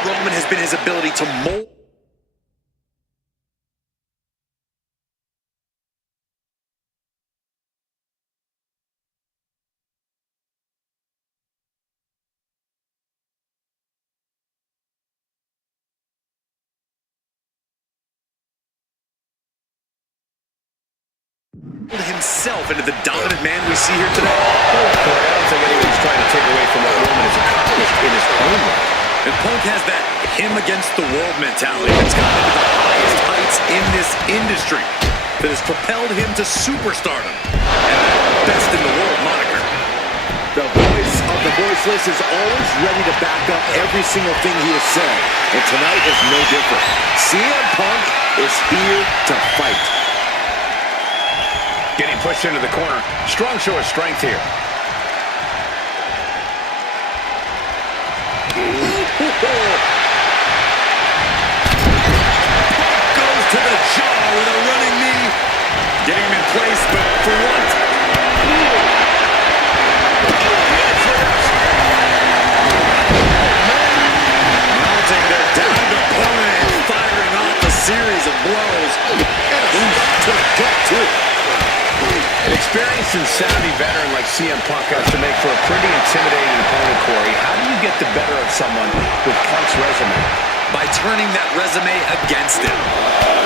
about Roman has been his ability to mold himself into the dominant man we see here today. I don't think anyone's trying to take away from what Roman has accomplished in his own right. And Punk has that him against the world mentality that's gotten him to the highest heights in this industry that has propelled him to superstardom and that best in the world moniker. The voice of the voiceless is always ready to back up every single thing he has said, and tonight is no different. CM Punk is here to fight. Getting pushed into the corner. Strong show of strength here. Goes to the jaw with a running knee. Getting him in place, but for what? Mounting their downed opponent and firing off a series of blows. And a shot to the gut, too. An experienced and savvy veteran like CM Punk has to make for a pretty intimidating opponent, Corey. How do you get the better of someone with Punk's resume? By turning that resume against him.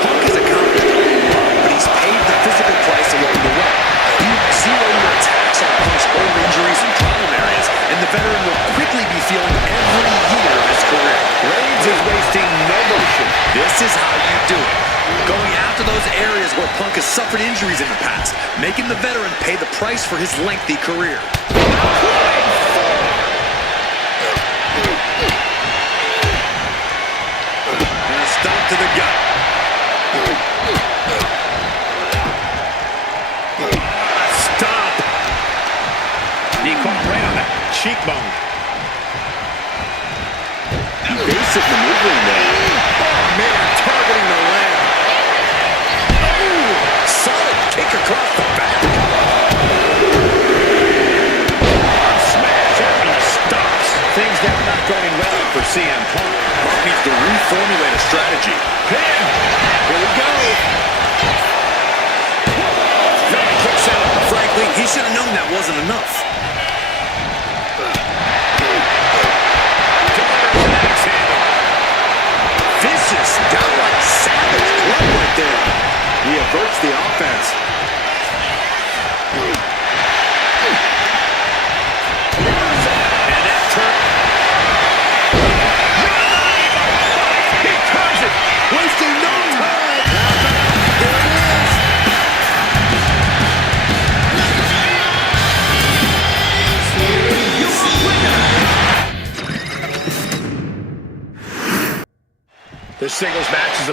Punk has accomplished a lot, but he's paid the physical price along the way. You zero your attacks on Punk's old injuries and problem areas, and the veteran will quickly be feeling every year of his career. Reigns is wasting no motion. This is how you do it. Going after those areas where Punk has suffered injuries in the past, making the veteran pay the price for his lengthy career. And a stop to the gut. Stop. Knee caught right on that cheekbone. Basic maneuvering there. Oh, man, targeting the leg. Solid kick across the back. Smash and he stops. Things that are not going well for CM Punk. Punk needs to reformulate a strategy. Pin. Here we go. Kicks out. Frankly, he should have known that wasn't enough. Vicious, downright savage club right there. He averts the offense. And that turn. He turns it. Wasting no time. There it is. The singles match is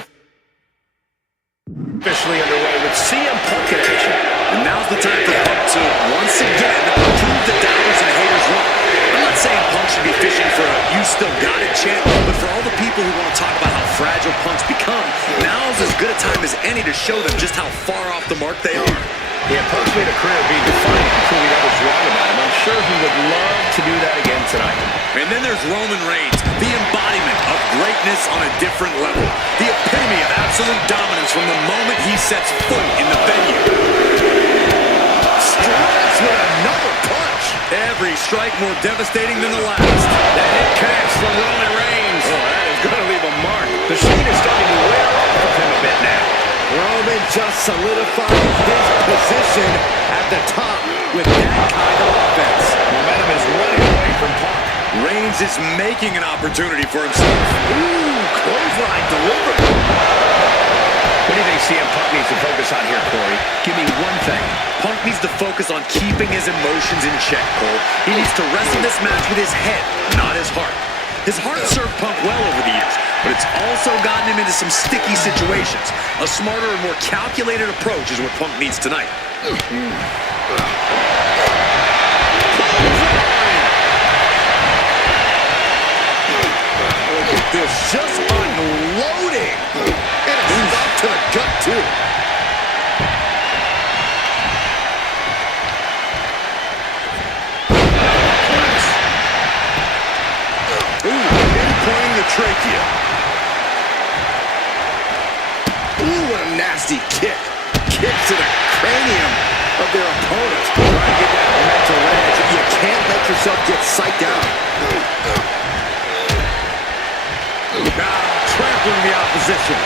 officially underway with CM Punk in action. And now's the time for Punk to, once again, prove the doubters and haters wrong. I'm not saying Punk should be fishing for a "you still got it" chant, but for all the people who want to talk about how fragile Punk's become, now's as good a time as any to show them just how far off the mark they are. Yeah, Punk's made a career of being defiant and proving others wrong about him. I'm sure he would love to do that again tonight. And then there's Roman Reigns, the embodiment of greatness on a different level. The epitome of absolute dominance from the moment he sets foot in the venue. Strikes with another punch. Every strike more devastating than the last. That hit connects from Roman Reigns. Oh, that is going to leave a mark. The sheen is starting to wear off of him a bit now. Roman just solidified his position at the top with that kind of offense. Momentum is running away from Punk. Reigns is making an opportunity for himself. Ooh, clothesline delivered. What do you think CM Punk needs to focus on here, Corey? Give me one thing. Punk needs to focus on keeping his emotions in check, Cole. He needs to wrestle this match with his head, not his heart. His heart served Punk well over the years, but it's also gotten him into some sticky situations. A smarter and more calculated approach is what Punk needs tonight. This just unloading. And a stop to the gut, too. Ooh, pinpointing the trachea. Ooh, what a nasty kick. Kick to the cranium of their opponent. Trying to get that mental edge. You can't let yourself get psyched out. Now trampling the opposition.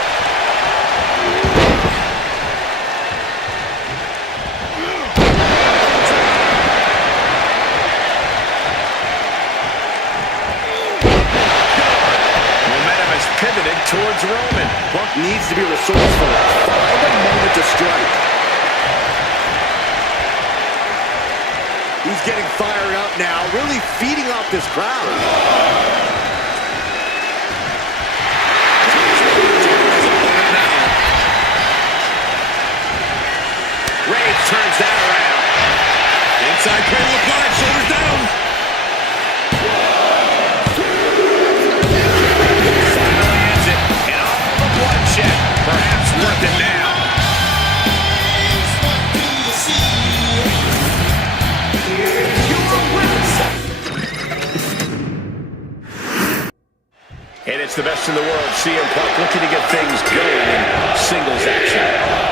Momentum is pivoted towards Roman. Punk needs to be resourceful. Find a moment to strike. He's getting fired up now, really feeding off this crowd. Reigns turns that around. Inside cradle applied, shoulders down. Finally ends it, and all the bloodshed perhaps worth it now. And it's the best in the world, CM Punk looking to get things going in singles action.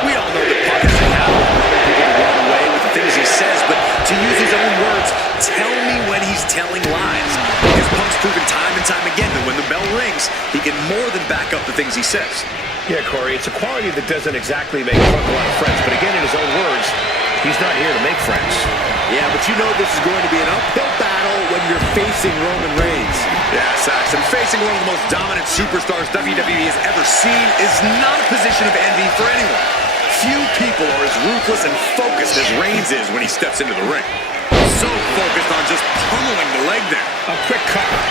We all know that Punk has a habit of letting people run away with the things he says, but to use his own words, tell me when he's telling lies. Because Punk's proven time and time again that when the bell rings, he can more than back up the things he says. Yeah, Corey, it's a quality that doesn't exactly make Punk a lot of friends, but again, in his own words, he's not here to make friends. Yeah, but you know this is going to be an uphill battle when you're facing Roman Reigns. Yeah, Saxon, facing one of the most dominant superstars WWE has ever seen is not a position of envy for anyone. Few people are as ruthless and focused as Reigns is when he steps into the ring. So focused on just pummeling the leg there. A quick cover.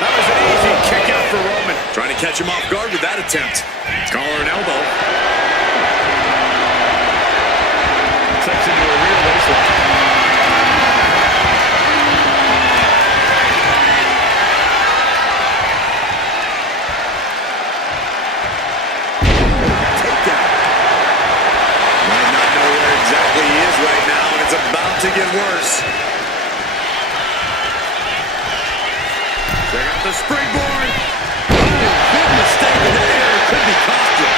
That was an easy kick out for Roman. Trying to catch him off guard with that attempt. Collar and elbow. Clicks into a rear waistlock. Right now, and it's about to get worse. Check out the springboard. Oh, big mistake in the air. It could be costly.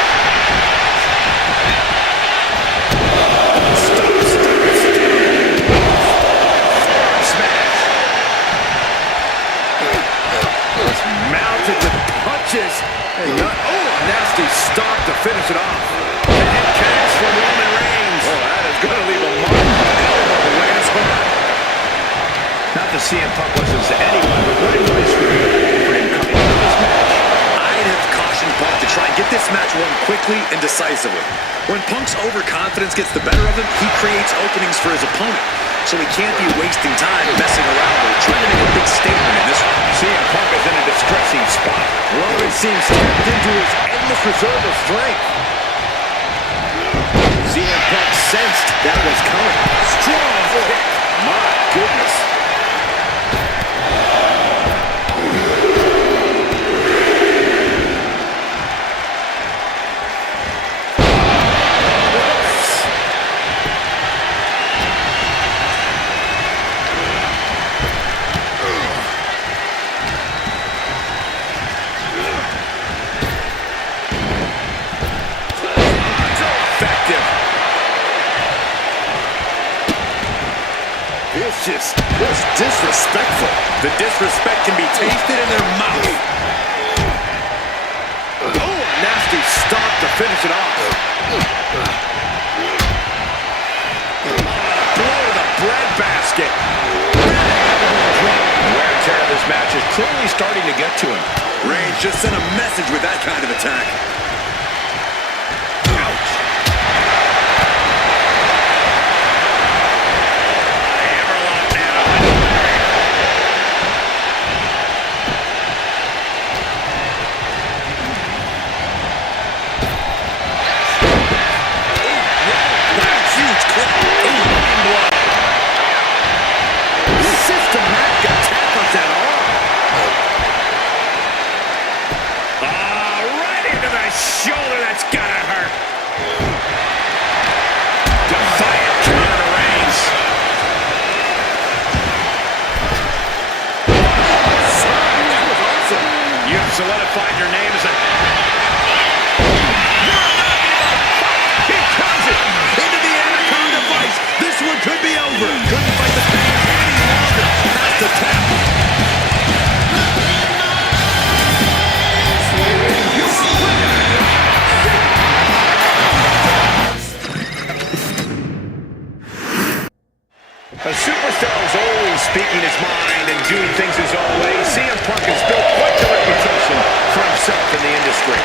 Stop. Smash. It's mounted with punches. And nasty stop to finish it off. The head connects from Roman Reigns. Oh, that is going to leave a mark. Elbow lands hard. Not that CM Punk listens to anyone, but what advice would you have for him coming into this match? I'd have cautioned Punk to try and get this match won quickly and decisively. When Punk's overconfidence gets the better of him, he creates openings for his opponent. So he can't be wasting time messing around or trying to make a big statement in this one. CM Punk is in a distressing spot. Roman seems tapped into his endless reserve of strength. CM Punk sensed that was coming. Strong kick. My goodness. Just disrespectful. The disrespect can be tasted in their mouth. Oh, a nasty stop to finish it off. Blow to the breadbasket. Wear and tear of this match is clearly starting to get to him. Reigns just sent a message with that kind of attack. solidified your name as a... He turns it into the anaconda device. This one could be over. Couldn't fight the pain any longer. That's the tap. A superstar is always speaking his mind and doing things his own way. CM Punk has built quite the reputation for himself in the industry.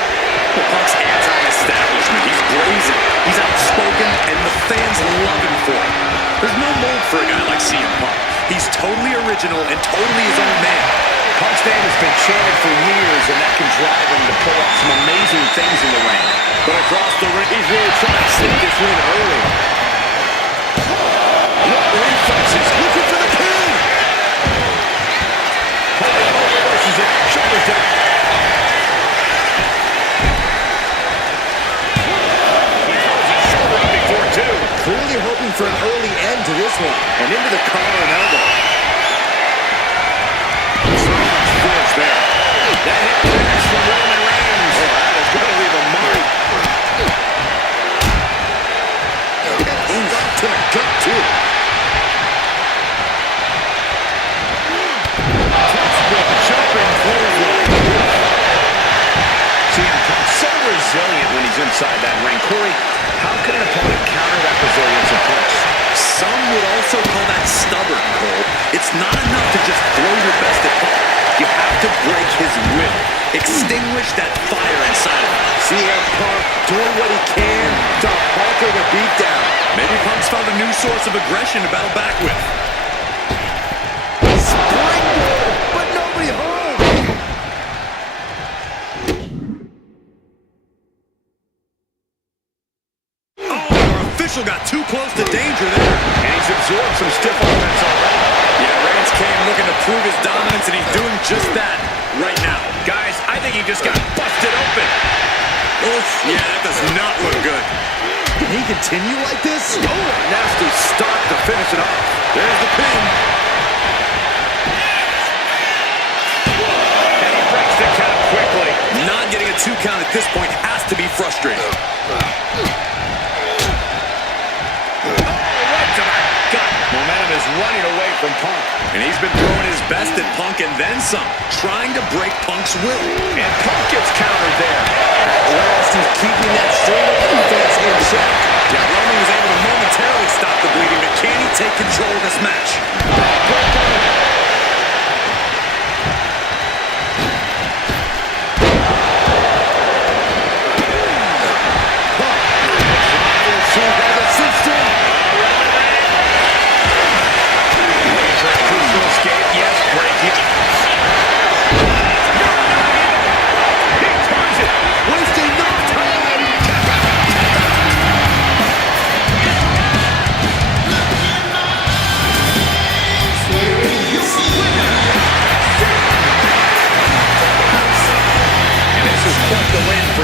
Well, Punk's anti-establishment. He's brazen, he's outspoken, and the fans love him for it. There's no mold for a guy like CM Punk. He's totally original and totally his own man. Punk's name has been chanted for years, and that can drive him to pull off some amazing things in the ring. But across the ring, he's really trying to sneak this win early. Reflexes, looking for the pin. Reverses it, shoulders down. He throws his shoulder up before two. Clearly hoping for an early end to this one. And into the collar and elbow. So much force there. That hit pass from Roman Reigns. Oh, that is going to leave a mark. Stop to the gut, too. So resilient when he's inside that ring. Corey, how can an opponent counter that resilience of Punk's? Some would also call that stubborn, Cole. It's not enough to just throw your best at Punk. You have to break his will. Extinguish that fire inside of him. CM Punk doing what he can to halter the beatdown. Maybe Punk's found a new source of aggression to battle back with. Springboard, but nobody home. Got too close to danger there. And he's absorbed some stiff offense already. Yeah, Reigns came looking to prove his dominance, and he's doing just that right now. Guys, I think he just got busted open. Oof, yeah, that does not look good. Can he continue like this? Oh, a nasty start to finish it off. There's the pin. And he breaks the count quickly. Not getting a 2 count at this point has to be frustrating. Momentum is running away from Punk. And he's been throwing his best at Punk and then some, trying to break Punk's will. And Punk gets countered there. At last, he's keeping that string of defense in check. Yeah, Roman was able to momentarily stop the bleeding, but can he take control of this match?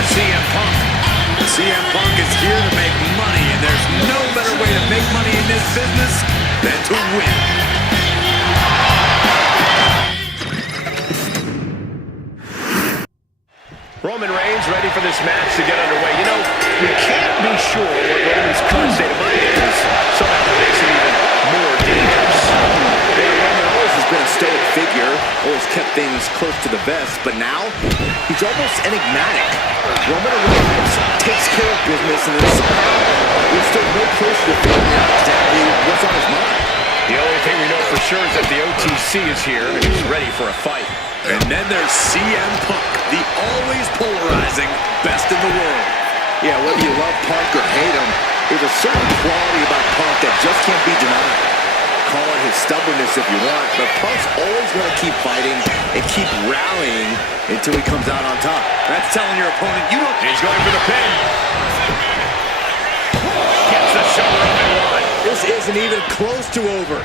CM Punk. CM Punk is here to make money, and there's no better way to make money in this business than to win. Roman Reigns ready for this match to get underway. You know, we can't be sure what Roman's current state of mind is. Somehow that makes him even more dangerous. Roman always has been a stoic figure, always kept things close to the vest, but now he's almost enigmatic. Roman arrives, takes care of business, and then somehow we're still no closer to figuring out exactly what's on his mind. The only thing we know for sure is that the OTC is here and he's ready for a fight. And then there's CM Punk, the always polarizing best in the world. Yeah, whether you love Punk or hate him, there's a certain quality about Punk that just can't be denied. Call it his stubbornness if you want, but Punk's always going to keep fighting and keep rallying until he comes out on top. That's telling your opponent you don't... He's going for the pin. Gets the shoulder up and one. This isn't even close to over.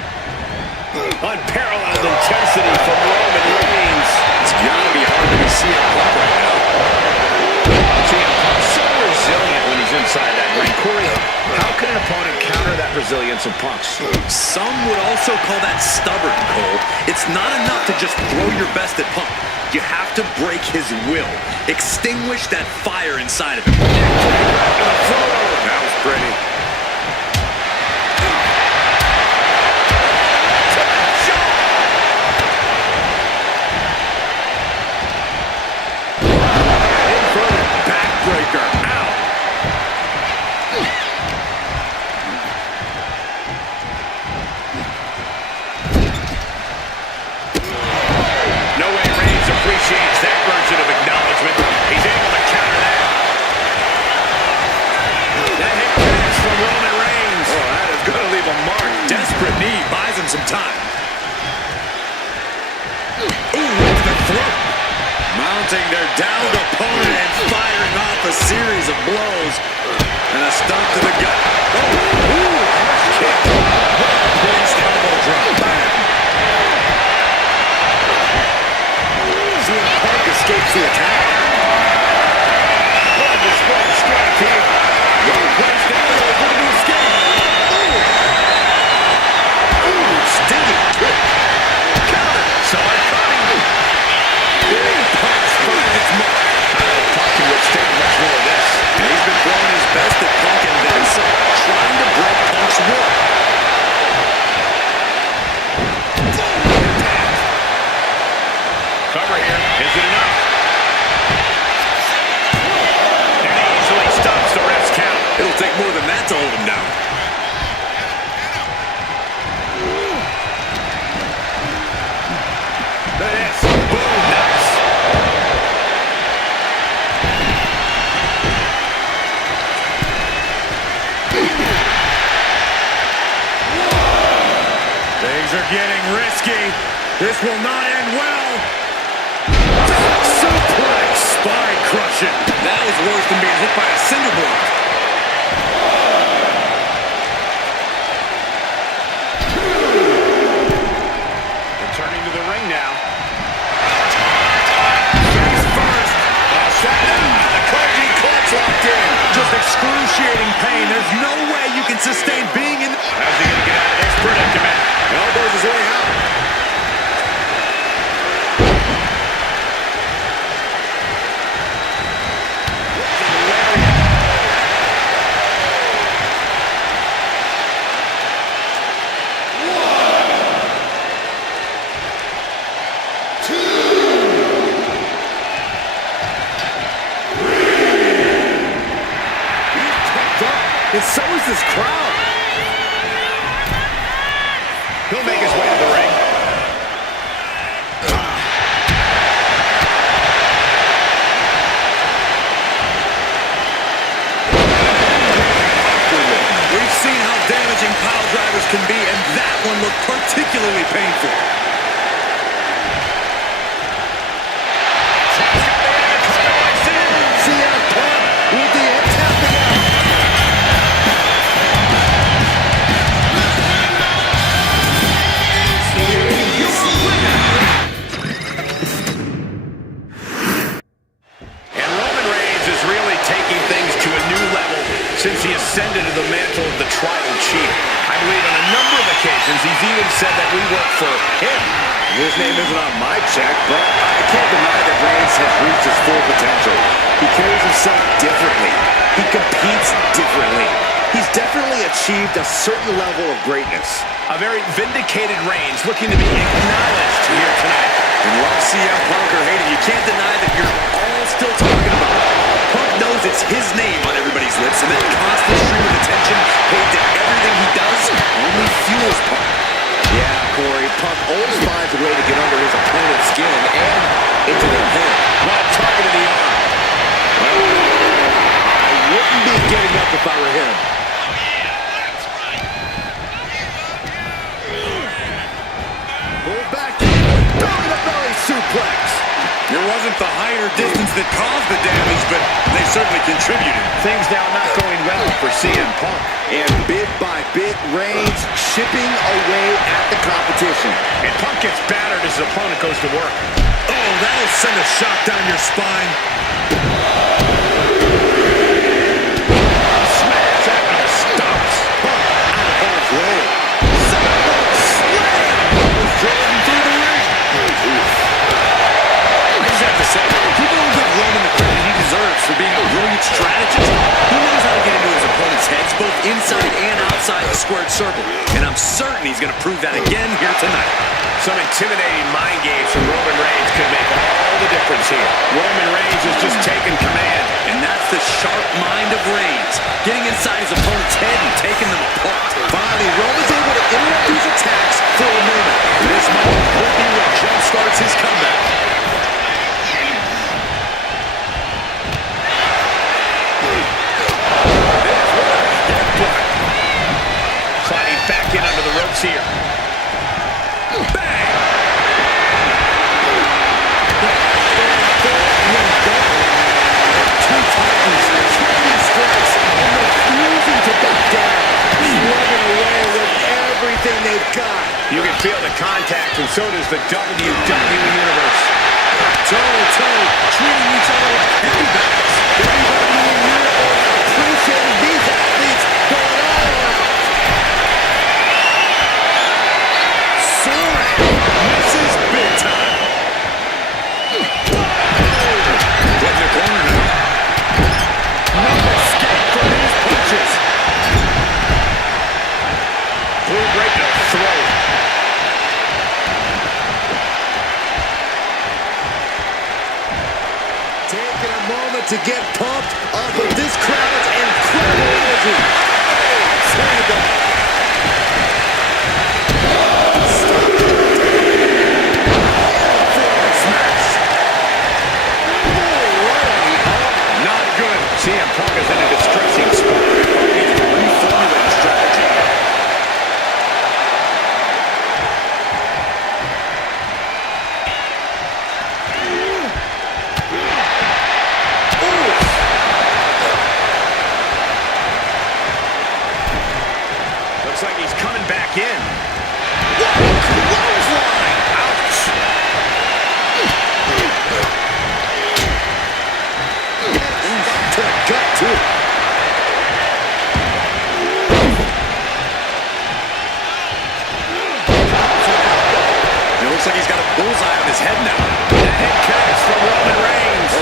Unparalleled intensity from Roman Reigns. It's gotta be hard to be CM Punk right now. CM Punk so resilient when he's inside that ring. Corey, how can an opponent counter that resilience of Punk's? Some would also call that stubborn, Cole. It's not enough to just throw your best at Punk. You have to break his will. Extinguish that fire inside of him. That was pretty. Backbreaker. Ow. No way Reigns appreciates that version of acknowledgement. He's able to counter that. That hit connects from Roman Reigns. Oh, that is going to leave a mark. Desperate knee buys him some time. Ooh, right to the throat. Mounting their downed opponent and firing off a series of blows. And a stomp to the gut. Oh, ooh, harsh kick. Well-placed elbow drop. Bam. CM Punk escapes the attack. Well, display of strength here. Well-placed elbow for the escape. Ooh, stinging kick. Counter. Someone coming. Big punch finds its mark. Punk can withstand much more of this. And he's been throwing his best at Punk and then some, trying to break Punk's will. Cover here. Is it enough? And he easily stops the ref's count. It'll take more than that to hold him down. This. Boom. Nice. Things are getting risky. This will not end well. Suplex. Spine crushing. That was worse than being hit by a cinder block. Returning to the ring now. Face first. The Koji clutch locked in. Just excruciating pain. There's no way you can sustain being in. How's he going to get out of this predicament? Elbows his way out. And so is this crowd. He'll make his way to the ring. We've seen how damaging pile drivers can be, and that one looked particularly painful. CM Punk with the end tapping out. And Roman Reigns is really taking things to a new level since he ascended to the mantle of the tribal chief. I believe on a number of occasions he's even said that we work for him. His name isn't on my check, but I can't deny that Reigns has reached his full potential. He carries himself differently. He competes differently. He's definitely achieved a certain level of greatness. A very vindicated Reigns looking to be acknowledged here tonight. And love CM Punk or hate it, you can't deny that you're all still talking about it. Punk knows it's his name on everybody's lips, and that constant stream of attention paid to everything he does only fuels Punk. Yeah, Corey, Punk always finds a way to get under his opponent's skin and into their head. Well, target to the arm. I wouldn't be getting up if I were him. Pull back, belly-to-belly suplex. It wasn't the height or distance that caused the damage, but they certainly contributed. Things now not going well for CM Punk. And bit by bit, Reigns chipping away at the competition. And Punk gets battered as his opponent goes to work. Oh, that'll send a shot down your spine. Smash that and stops. Punk out of harm's way. Slam! Driven through the ring. squared circle. And I'm certain he's going to prove that again here tonight. Some intimidating mind games from Roman Reigns could make all the difference here. Roman Reigns has just taken command. And that's the sharp mind of Reigns, getting inside his opponent's head and taking them apart. Finally, Roman's able to interrupt these attacks for a moment. This moment could be what jumpstarts his comeback. Sliding back in under the ropes here. Bang! Two Titans trading strikes and refusing to back down. Slugging away with everything they've got. You can feel the contact, and so does the WWE Universe. Toe-to-toe, treating each other like heavy bags. Everybody in the universe appreciating these athletes going all out. Soaring, misses big time. Get in the corner now. No escape from these punches. Blue right to the throat. Taking a moment to get pumped off of this crowd's incredible energy. Oh, terrible. Not good. CM Punk is in a distressing spot. He's reformulating strategy. Looks like he's coming back in. Clothesline! Ouch. To the gut, too. It looks like he's got a bullseye on his head now. That head catch from Roman Reigns.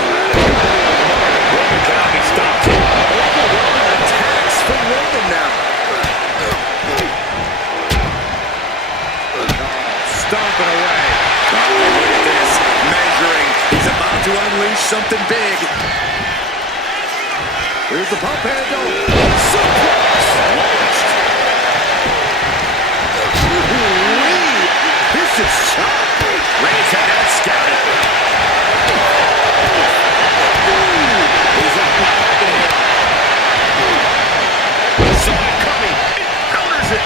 Roman cannot be stopped. Overwhelming attacks from Roman now. Stomping away. Oh, look at this. Measuring. He's about to unleash something big. Here's the pump handle. Suplex. Launched. This is shot. Reigns had that scouted. He's up wide here. Saw it coming. It counters it.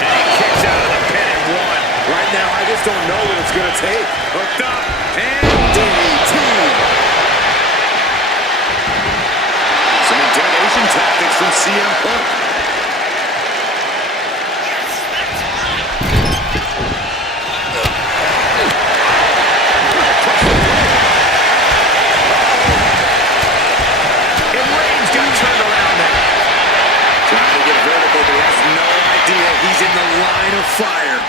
And he kicks out of the pin and one. Right now, I just don't know what it's going to take. Hooked up. And DDT. Some intimidation tactics from CM Punk. And Reigns got turned around there. Trying to get vertical, but he has no idea he's in the line of fire.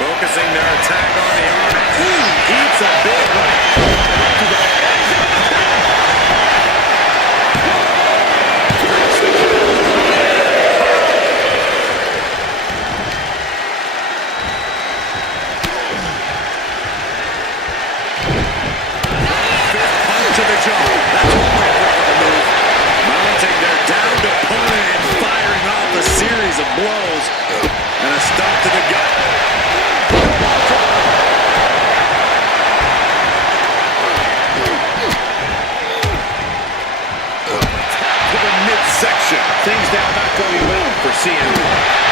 Focusing their attack on the arm. Eats a big right. Fist punch to the jaw. That's one way to break up a move. Mounting their downed opponent and firing off a series of blows. And a stomp to the gut. To the midsection. Things now not going well for CM.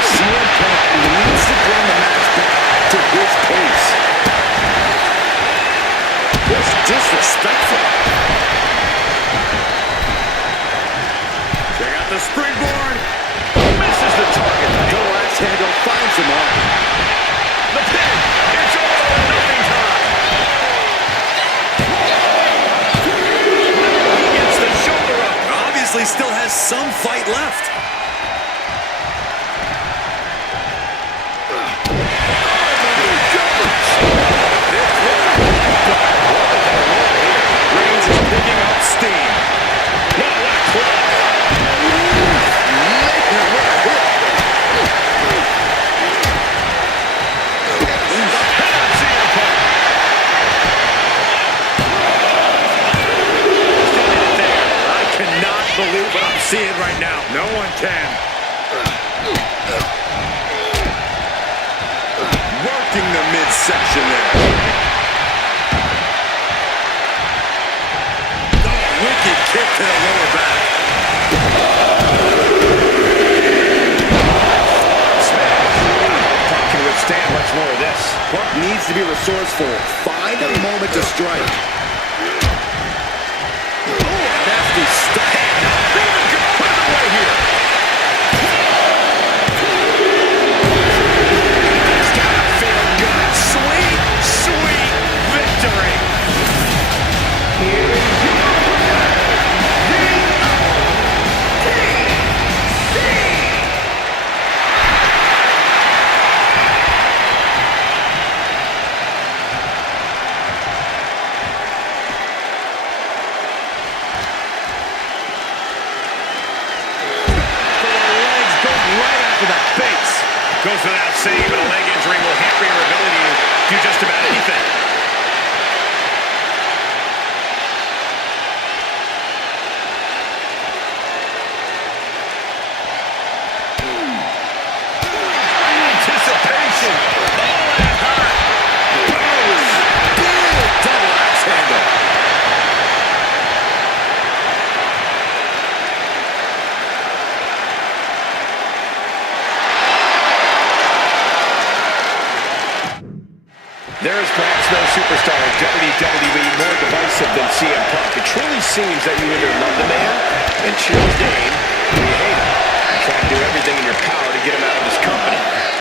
CM Punk needs to bring the match back to his pace. Just disrespectful. Check out the springboard. Misses the target. The last handle finds him off. The pin. It's all or nothing time. He gets the shoulder up. Obviously still has some fight left. right now. No one can. Working the midsection there. Oh, wicked kick to the lower back. Can withstand much more of this. Punk needs to be resourceful. Find a moment to strike. Oh, nasty stop. Put it away here. It's gotta feel good. Sweet, sweet victory. Here is your winner, Goes without saying, but a leg injury will hamper your ability to do just about anything. Anticipation. Oh, that hurt. Big double axe handle. There is perhaps no superstar in WWE more divisive than CM Punk. It truly seems that you either love the man and cheer his name, or you hate him and try to do everything in your power to get him out of this company.